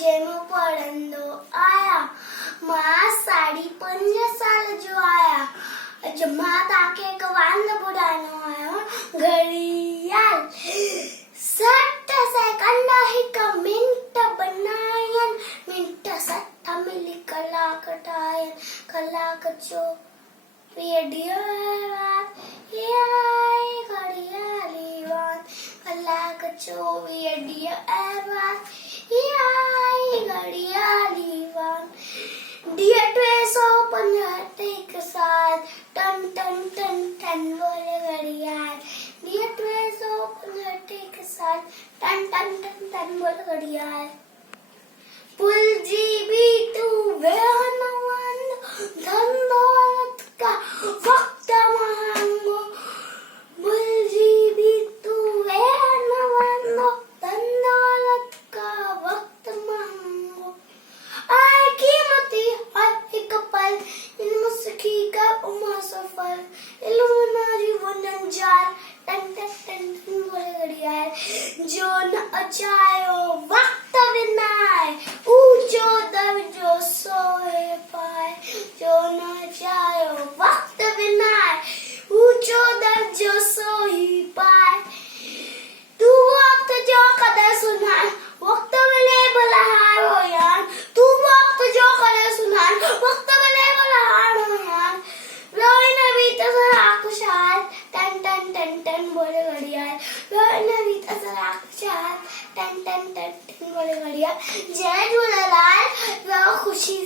जेमो पढ़ंदो आया मां साढ़ी 5 साल जो आया जमा ताके कवान बुढ़ानो आयो घड़ियाल 60 सेकंड हिक मिंट बनायन मिंट 60 मिली कलाक ठायन कलाक जो रेडियो घड़ियाली वान कलाक 24 घड़ियाली वान डियर ट्वेस ओपन टेक साथ टन टन टन टन बोले घड़ियाल डियर ट्वेस ओपन टेक साथ टन टन टन टन बोले घड़ियाल पुल जीबी तू वेहनवन धन दौलत का वक्त मांगो पुल जीबी तू वेहनवन धन दौलत का वक्त मांगो आए कीमती हर एक पल इन मुस्की का उमा सफल इल्मुना जीवन जार टन टन टन टन बोले घड़ियाल जो न अचायो वक्त विनाय ऊंचो दर्जो सोए पाए जो न चायो वक्त विनाय ऊंचो दर्जो सोई पाए तू वक्त जो कदर सुनान वक्त मिले भला हारो यार तू वक्त जो कदर सुनान वक्त मिले भला हारो यार रोई नबी तसरा खुशाल टन टन टन टन बोले घड़ियाल रोई नबी तसरा खुशाल टन टन टन टन बोले घड़ियाल जय झूलेलाल खुशी